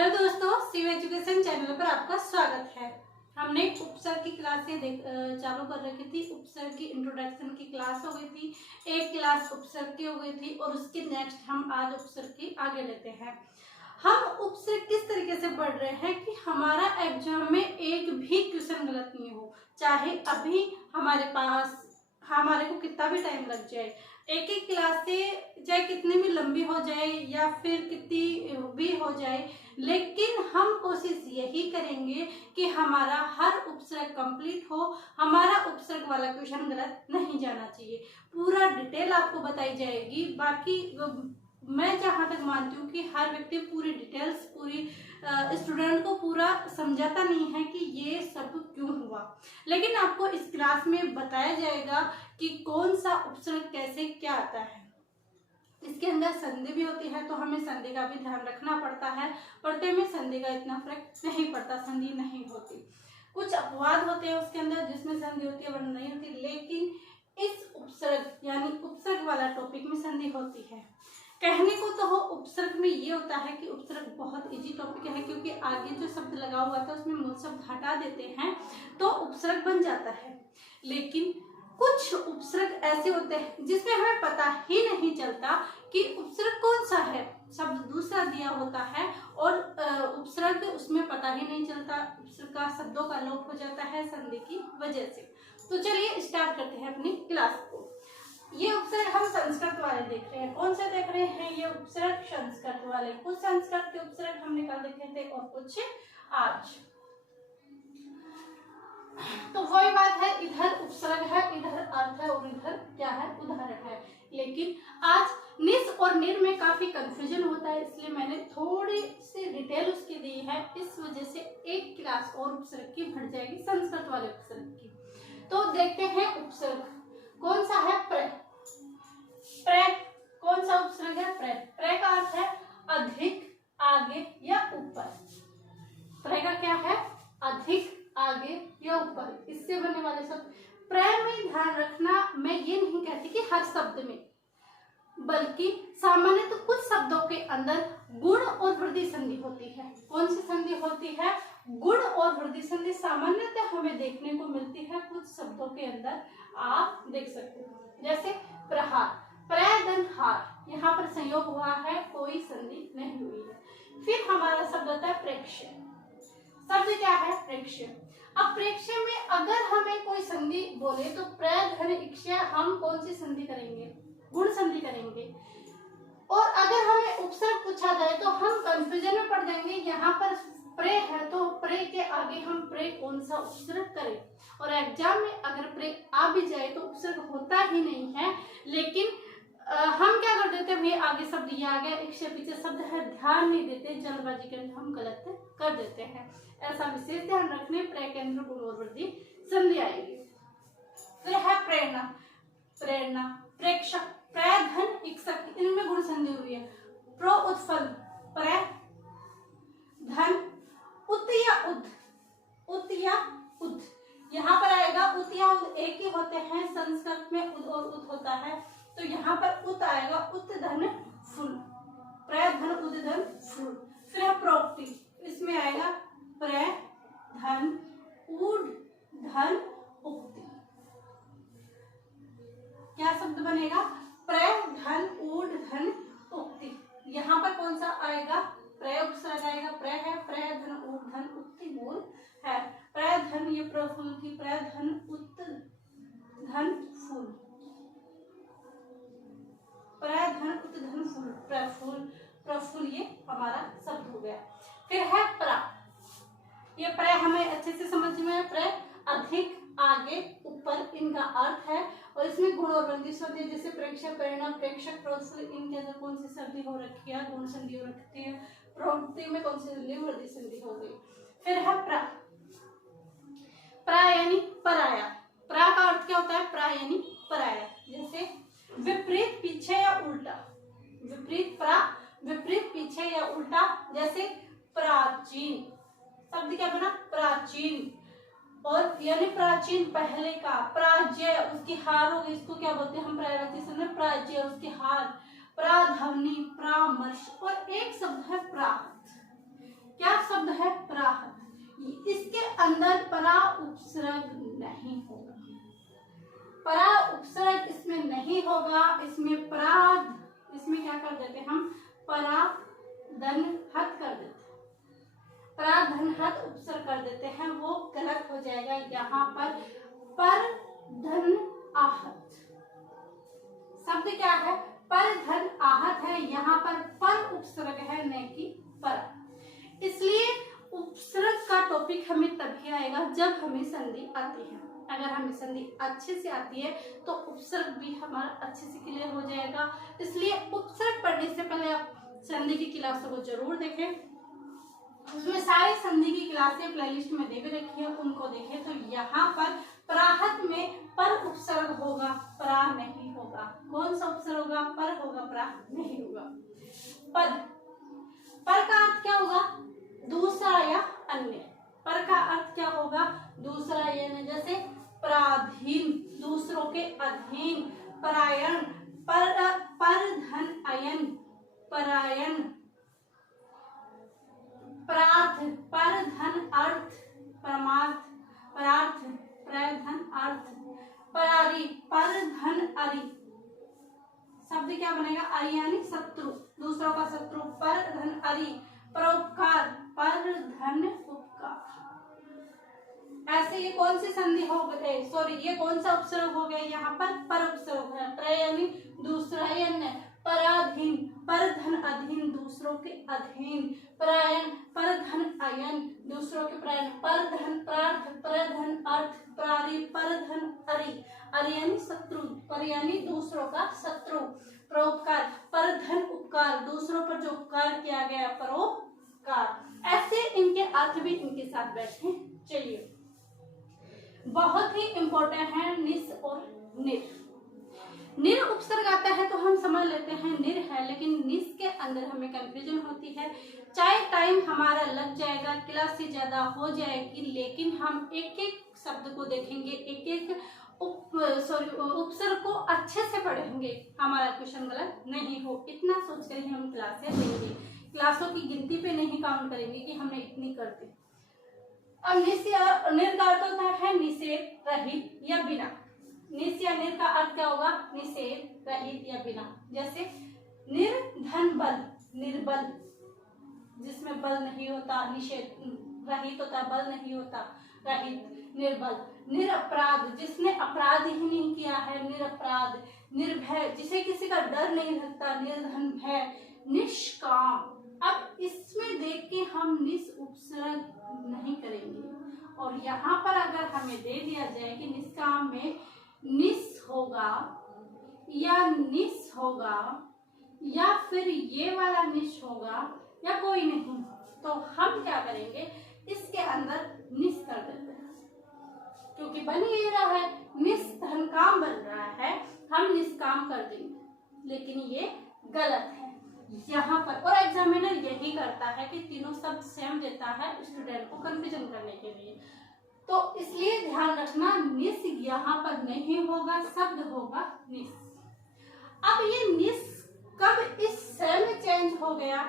Hello दोस्तों, Shiv education channel पर आपका स्वागत है। हमने उपसर्ग की क्लासें चालू कर रखी थी। उपसर्ग की इंट्रोडक्शन की क्लास हो गई थी, एक क्लास उपसर्ग की हो गई थी और उसके नेक्स्ट हम आज उपसर्ग की आगे लेते हैं। हम उपसर्ग किस तरीके से पढ़ रहे हैं कि हमारा एग्जाम में एक भी क्वेश्चन गलत नहीं हो, चाहे अभी हमारे को कितना भी टाइम लग जाए। एक एक क्लास से चाहे कितनी भी लंबी हो जाए या फिर कितनी भी हो जाए, लेकिन हम कोशिश यही करेंगे कि हमारा हर उपसर्ग कंप्लीट हो, हमारा उपसर्ग वाला क्वेश्चन गलत नहीं जाना चाहिए। पूरा डिटेल आपको बताई जाएगी। बाकी मैं जहाँ तक मानती हूँ कि हर व्यक्ति पूरी डिटेल्स स्टूडेंट को पूरा समझाता नहीं है कि ये सब क्यों हुआ, लेकिन आपको इस क्लास में बताया जाएगा कि कौन सा उपसर्ग कैसे क्या आता है। इसके अंदर संधि भी होती है, तो हमें संधि का भी ध्यान रखना पड़ता है। पढ़ते में संधि का इतना फर्क नहीं पड़ता, संधि नहीं होती। कुछ अपवाद होते हैं उसके अंदर जिसमें संधि होती है वरना नहीं होती, लेकिन इस उपसर्ग यानी उपसर्ग वाला टॉपिक में संधि होती है। कहने को तो हो उपसर्ग में ये होता है कि उपसर्ग बहुत इजी टॉपिक है, क्योंकि आगे जो शब्द लगा हुआ था उसमें मूल शब्द हटा देते हैं तो उपसर्ग बन जाता है। लेकिन कुछ उपसर्ग ऐसे होते हैं जिसमें हमें पता ही नहीं चलता कि उपसर्ग कौन सा है, शब्द दूसरा दिया होता है और उपसर्ग उसमें पता ही नहीं चलता, उपसर्ग का शब्दों का लोप हो जाता है संधि की वजह से। तो चलिए स्टार्ट करते हैं अपनी क्लास को। ये उपसर्ग हम संस्कृत वाले देख रहे हैं। कौन से देख रहे हैं? ये उपसर्ग संस्कृत वाले। कुछ संस्कृत के उपसर्ग हमने कल देखे थे और कुछ आज। तो वही बात है, इधर उपसर्ग है, इधर अर्थ है और इधर क्या है? उदाहरण है। लेकिन आज निस और निर में काफी कंफ्यूजन होता है, इसलिए मैंने थोड़ी सी डिटेल उसकी दी है। इस वजह से एक क्लास और उपसर्ग की बढ़ जाएगी, संस्कृत वाले उपसर्ग की। तो देखते हैं उपसर्ग कौन सा है? प्र। प्र कौन सा उपसर्ग है? प्र। प्र का अर्थ है अधिक, आगे या ऊपर। प्र का क्या है? अधिक, आगे या ऊपर, इससे बनने वाले शब्द। प्र में ध्यान रखना, मैं ये नहीं कहती कि हर शब्द में, बल्कि सामान्य तो कुछ शब्दों के अंदर गुण और वृद्धि संधि होती है। कौन सी संधि होती है? गुण और वृद्धि संधि सामान्यतः हमें देखने को मिलती है कुछ शब्दों के अंदर। आप देख सकते हो जैसे प्रहार, प्रधन हार, यहाँ पर संयोग हुआ है, कोई संधि नहीं हुई है। फिर हमारा शब्द होता है प्रेक्ष्य। शब्द क्या है? प्रेक्ष्य। अब प्रेक्ष्य में अगर हमें कोई संधि बोले तो प्रधन इक्ष्य, हम कौन सी संधि करेंगे? गुण संधि करेंगे। और अगर हमें उपसर्ग पूछा जाए तो हम कंफ्यूजन में पड़ जाएंगे। यहाँ पर प्रे है तो प्रे के आगे हम प्रे कौन सा उपसर्ग करें, और एग्जाम में अगर प्रे आ भी जाए तो उपसर्ग होता ही नहीं है। लेकिन हम क्या कर देते हैं, भैया आगे शब्द ये आ गया, एक से पीछे शब्द है, ध्यान नहीं देते, जल्दबाजी के अंदर हम गलत कर देते हैं। ऐसा विशेष ध्यान रखने, प्रे के अंदर गुण और वृद्धि संधि आएगी। फिर है प्रेरणा। प्रेरणा, प्रेक्षक, प्रधन इक्षक, इनमें गुण संधि हुई है। प्रो उत्फल, प्र धन, उत या उद, उत या उद, यहाँ पर आएगा उत या उद एक ही होते हैं। संस्कृत में उद और उत होता है, तो यहाँ पर उत आएगा, उत धन फुल, प्र धन उद धन फुल। फिर है प्रोक्ति, इसमें आएगा प्र धन उड धन उक्ति। क्या शब्द बनेगा? प्र धन उड धन उक्ति। यहाँ पर कौन सा आएगा? प्र उपसर्ग आएगा, प्र है, प्र धन उड धन उक्ति मूल है। प्र धन ये प्रफुल थी, प्र धन उत धन फूल, प्र धन उत धन फूल, प्रफुल, प्रफुल, ये हमारा शब्द हो गया। फिर है प्रा। ये प्र हमें अच्छे से समझ में है। प्र अधिक, आगे, ऊपर, इनका अर्थ है और इसमें गुण और वृद्धि होती है, जैसे प्रेक्षक, प्रेरणा, प्रेक्षक, प्रोत्साहन, इनके अंदर कौन सी संधि हो रखी है? गुण संधि हो रखी है। प्रवृत्ति में कौन सी संधि? वृद्धि संधि हो गई। फिर है प्रा। प्रा यानी पराया। प्रा का अर्थ क्या होता है? प्रा यानी पराया, जैसे विपरीत, पीछे या उल्टा। विपरीत, प्रा विपरीत, पीछे या उल्टा, जैसे प्राचीन। शब्द क्या बना? प्राचीन, और यानी प्राचीन पहले का। प्राज्य, उसकी हार होगी, इसको क्या बोलते हैं हम? प्रायवती समय प्राज्य, उसकी हार। प्राधावनी, परामर्श, और एक शब्द है प्राप्त। प्राधनहत उपसर्ग कर देते हैं वो गलत हो जाएगा। यहाँ पर धन आहत शब्द क्या है, पर धन आहत है, यहाँ पर उपसर्ग है न कि पर। इसलिए उपसर्ग का टॉपिक हमें तभी आएगा जब हमें संधि आती है। अगर हमें संधि अच्छे से आती है तो उपसर्ग भी हमारा अच्छे से क्लियर हो जाएगा। इसलिए उपसर्ग पढ़ने से पहले आप संधि की क्लासों को जरूर देखें। उसमें सारी संधि की क्लासें प्लेलिस्ट में दे भी रखी है, उनको देखें। तो यहाँ पर प्राहत में पर उपसर्ग होगा, प्रा नहीं होगा। कौन सा उपसर्ग होगा, पर होगा, प्रा नहीं होगा। पद, पर का अर्थ क्या होगा, दूसरा या अन्य। पर का अर्थ क्या होगा, दूसरा या अन्य। जैसे पराधीन, दूसरों के अधीन। परायण, पर धन अयन, परायण। परार्थ, पर धन अर्थ, परमार्थ। परार्थ, पर धन अर्थ। परारी, पर धन अरि। शब्द क्या बनेगा, अरि यानी शत्रु, दूसरों का शत्रु। पर धन अरि। परोपकार, पर धन उपकार। ऐसे ये कौन सी संधि हो गई, सॉरी ये कौन सा उपसर्ग हो गया, यहाँ पर उपसर्ग है। पर यानी दूसरा या अन्य। पराधीन, पर धन अधीन, दूसरों के अधीन। परायण, पर धन अयन, दूसरों के परायण। पर धन प्रार्थ, पर धन अर्थ। परारी, पर धन अरि। अरि यानी शत्रु, पर यानी दूसरों का शत्रु। परोपकार, पर धन उपकार, दूसरों पर जो उपकार किया गया, परोपकार। ऐसे इनके अर्थ भी इनके साथ बैठे चाहिए। बहुत ही इंपॉर्टेंट है निस और निर। निर उपसर्ग आता है तो हम समझ लेते हैं निर है, लेकिन निस के अंदर हमें कंफ्यूजन होती है। चाहे टाइम हमारा लग जाएगा, क्लास से ज्यादा हो जाएगी, लेकिन हम एक एक शब्द को देखेंगे, एक एक उपसर्ग को अच्छे से पढ़ेंगे, हमारा क्वेश्चन गलत नहीं हो, इतना सोच कर ही हम क्लासें लेंगे। क्लासों की गिनती पे नहीं काउंट करेंगे कि हमने इतनी कर दी। अब निस या निर का अर्थ होता है निषेध रहित या बिना। निस या निर का अर्थ क्या होगा, निषेध रहित या बिना। जैसे निर्धन बल, निर्बल, जिसमें बल नहीं होता, निषेध रहित होता, बल नहीं होता, रहित। निर्बल, निरपराध, जिसने अपराध ही नहीं किया है, निरपराध। निर्भय, जिसे किसी का डर नहीं लगता, निर्धन भय। निष्काम, अब इसमें देख के हम निस उपसर्ग नहीं करेंगे, और यहाँ पर अगर हमें दे दिया जाए कि निष्काम में निस होगा या निस होगा या फिर ये वाला निस होगा या कोई नहीं, तो हम क्या करेंगे, इसके अंदर निस कर देते हैं, क्योंकि बन ही रहा है, निष्धन काम बन रहा है, हम निष्काम कर देंगे, लेकिन ये गलत है यहाँ पर। और एग्जामिनर यही करता है कि तीनों शब्द सेम देता है स्टूडेंट को कंफ्यूजन करने के लिए, तो इसलिए ध्यान रखना निस यहाँ पर नहीं होगा, शब्द होगा निस। अब ये निस कब इस से में चेंज हो गया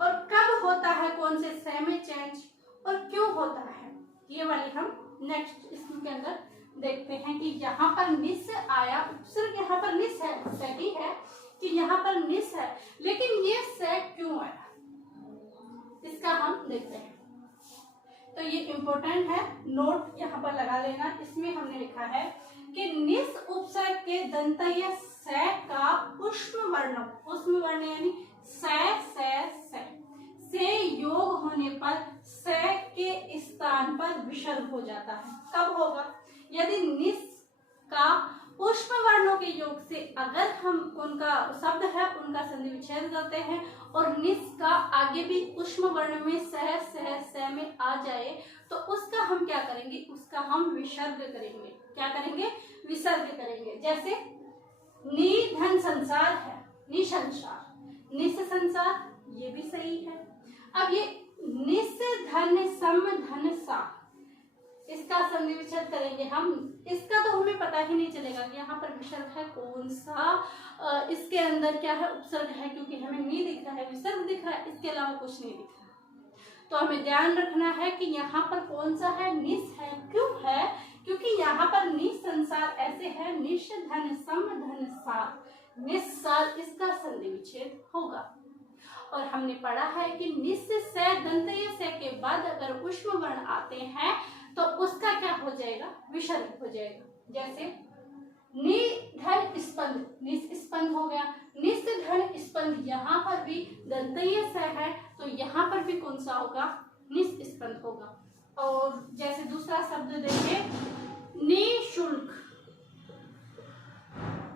और कब होता है, कौन से से में चेंज और क्यों होता है, ये वाली हम नेक्स्ट इसके अंदर देखते हैं कि यहाँ पर निस आया, उपसर्ग यहाँ पर निस है, सही है कि यहाँ पर निस है, लेकिन ये से क्यों आया, इसका हम देखते हैं। तो ये इम्पोर्टेंट है, नोट यहाँ पर लगा लेना। इसमें हमने लिखा है कि निस उपसर्ग के दंतय से का उष्म वर्ण यानी से योग होने पर से के स्थान पर विसर्ग हो जाता है। कब होगा, यदि निस का पुष्प वर्णों के योग से अगर हम उनका शब्द है उनका संधि विच्छेद करते हैं और निस का आगे भी उष्म वर्ण में सह में आ जाए तो उसका हम क्या करेंगे, उसका हम विसर्ग करेंगे। क्या करेंगे, विसर्ग करेंगे। जैसे निधन संसार है, निसंसार, निस संसार, ये भी सही है। अब ये निस धन सम धन सा, इसका संधि विच्छेद करेंगे हम, इसका तो हमें पता ही नहीं चलेगा कि यहाँ पर विसर्ग है कौन सा, इसके अंदर क्या है, उपसर्ग है, क्योंकि हमें नहीं दिख रहा है, विसर्ग दिख रहा है, इसके अलावा कुछ नहीं दिख रहा। तो हमें ध्यान रखना है कि यहाँ पर कौन सा है, निस है। क्यों है, क्योंकि यहाँ पर निस संसार ऐसे है, निश धन सम धन सा, निस्सार, इसका संधि विच्छेद होगा। और हमने पढ़ा है कि निस से दंतय से के बाद अगर ऊष्म वर्ण आते हैं तो उसका क्या हो जाएगा, विसर्ग हो जाएगा। जैसे नि धन स्पंद, निस स्पंद हो गया, निस धन स्पंद, यहाँ पर भी दंतय से है तो यहाँ पर भी कौन सा होगा, निस स्पंद होगा। और जैसे दूसरा शब्द देखिए निशुल्क,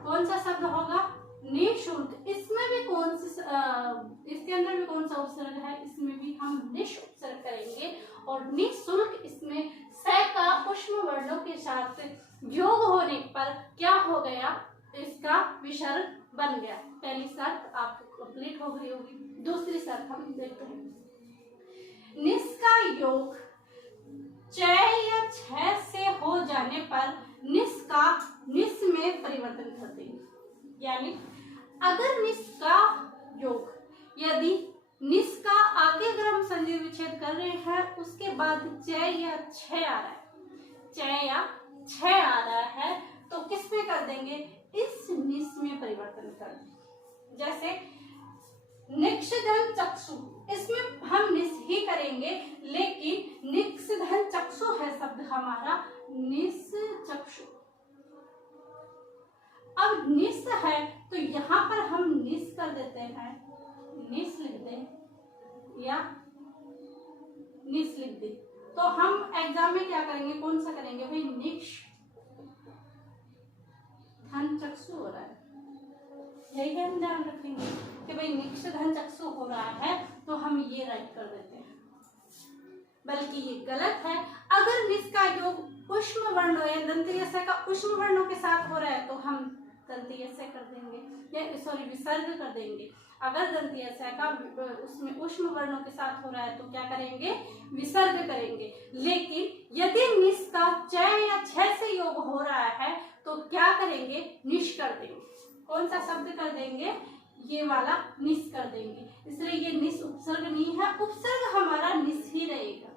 कौन सा शब्द होगा, निशुल्क। इसमें भी कौन सा इसके अंदर भी कौन सा उपसर्ग है, इसमें भी हम निश उपसर्ग करेंगे। और निशुल्क इसमें से का ऊष्म वर्णों के साथ योग होने पर क्या हो गया, इसका विसर्ग बन गया। पहली शर्त आपको कंप्लीट हो गई होगी। दूसरी शर्त हम देखते हैं, निस का योग च या छ से हो जाने पर निस का निस में परिवर्तन कर देंगे। यानी अगर निस का योग, यदि निस का आगे अगर हम संधि विच्छेद कर रहे हैं उसके बाद च या छ आ रहा है, च या छ आ रहा है तो किस में कर देंगे, इस निस में परिवर्तन कर देंगे। जैसे निक्षधन चक्षु, इसमें हम निस ही करेंगे लेकिन निक्षधन चक्षु है शब्द हमारा निस चक्षु। अब निस है तो यहाँ पर हम निस कर देते हैं, निस लिख दें या निस लिख दें। तो हम एग्जाम में क्या करेंगे, कौन सा करेंगे भाई, निक्ष धन चक्षु हो रहा है, यही हम ध्यान रखेंगे कि भाई निक्ष धन चक्षु हो रहा है तो हम ये राइट कर देते हैं, बल्कि ये गलत है। अगर निस का योग ऊष्म वर्णों या दंतय से का ऊष्म वर्णों के साथ हो रहा है तो हम दंतय से कर देंगे या सॉरी विसर्ग कर देंगे। अगर दंतय से का उसमें ऊष्म वर्णों के साथ हो रहा है तो क्या करेंगे, विसर्ग करेंगे। लेकिन यदि निस का च या छ से योग हो रहा है तो क्या करेंगे, निश कर देंगे। कौन सा शब्द कर देंगे, ये वाला निस कर देंगे। इसलिए ये निस उपसर्ग नहीं है, उपसर्ग हमारा निस ही रहेगा,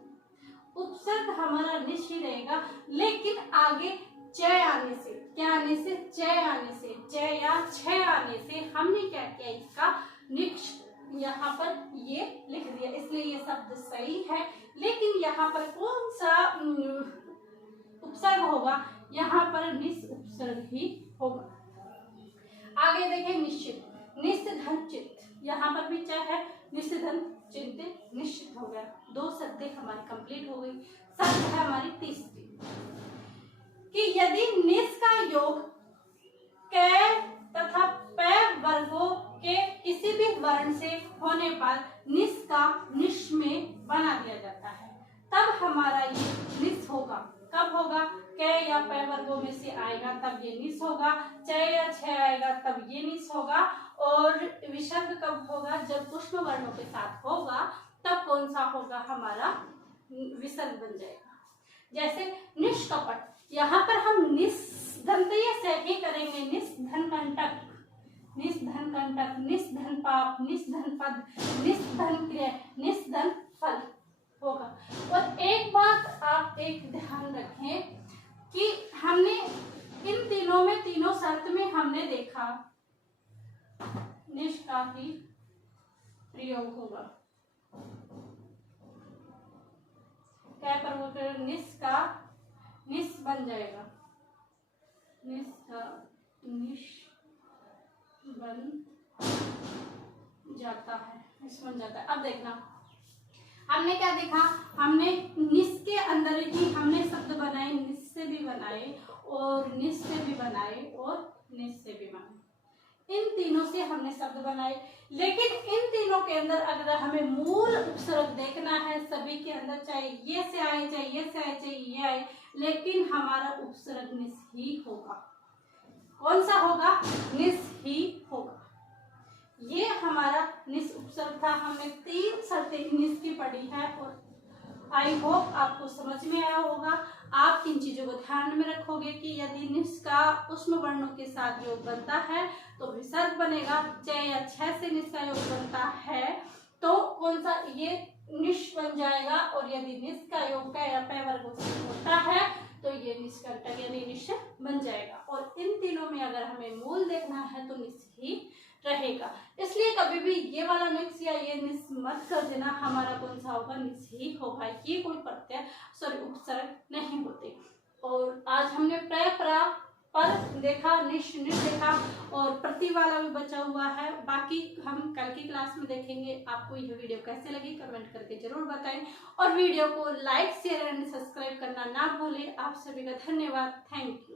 उपसर्ग हमारा निस ही रहेगा। लेकिन आगे च आने से, क्या आने से, च आने से, च या छ आने से हमने क्या किया, इसका निक्ष यहाँ पर ये लिख दिया, इसलिए ये शब्द सही है। लेकिन यहाँ पर कौन सा उपसर्ग होगा, यहाँ पर निस उपसर्ग ही होगा। आगे देखें निश्चित, निस्धन चित्त, यहाँ पर भी च है, निस्धन चित्त निश्चित हो गया। दो शब्द हमारी कंप्लीट हो गई। शब्द है हमारी तीसरी कि यदि निस का योग क तथा प वर्गों के किसी भी वर्ण से होने पर निस का निश में बना दिया जाता है, तब हमारा ये निस होगा। कब होगा, क या प वर्गों में से आएगा तब ये निस होगा, च या छ आएगा तब ये निस होगा। और विसर्ग कब होगा, जब ऊष्म वर्णों के साथ होगा तब कौन सा होगा, हमारा विसर्ग बन जाएगा। जैसे निष्कपट, यहाँ पर हम निस दंतय से ही करेंगे, निस धन कंटक, निस धन कंटक, निस धन पाप, निस धन पद, निस धन क्रिय, निस धन फल होगा। और एक बात आप एक ध्यान रखें कि हमने इन तीनों में, तीनों शर्त में हमने देखा निश का ही प्रयोग होगा। क्या पर निस का निस बन जाएगा, निस का निश बन जाता है, निस बन जाता है। अब देखना हमने क्या देखा, हमने निस के अंदर ही हमने शब्द बनाए, निस से भी बनाए और निस से भी बनाए और निस से भी बनाए। इन तीनों से हमने शब्द बनाए। लेकिन इन तीनों के अंदर अगर हमें मूल उपसर्ग देखना है, सभी के अंदर चाहे ये से आए, चाहे ये से आए, चाहे ये आए, लेकिन हमारा उपसर्ग निस ही होगा। कौन सा होगा, निस ही होगा। ये हमारा निस उपसर्ग था। हमने 3 शर्तें निस की पढ़ी है और आई होप आपको समझ में आया होगा। आप इन चीजों को ध्यान में रखोगे कि यदि निस का ऊष्म वर्णों के साथ योग बनता है तो विसर्ग बनेगा, च या छ से निस का योग बनता है तो कौन सा, ये निश बन जाएगा। और यदि निस का योग क या प वर्गों से होता है तो ये निष्कंटक यानी निश बन जाएगा। और इन तीनों में अगर हमें मूल देखना है तो निस ही रहेगा। इसलिए कभी भी ये वाला निस या ये निस मत कर देना, हमारा कौन सा होगा, निस ही होगा, ये कोई प्रत्यय उपसर्ग नहीं होते। और आज हमने प्रय परा पर देखा, निश निर देखा, और प्रति वाला भी बचा हुआ है। बाकी हम कल की क्लास में देखेंगे। आपको यह वीडियो कैसे लगी कमेंट करके जरूर बताएं, और वीडियो को लाइक शेयर एंड सब्सक्राइब करना ना भूलें। आप सभी का धन्यवाद। Thank you.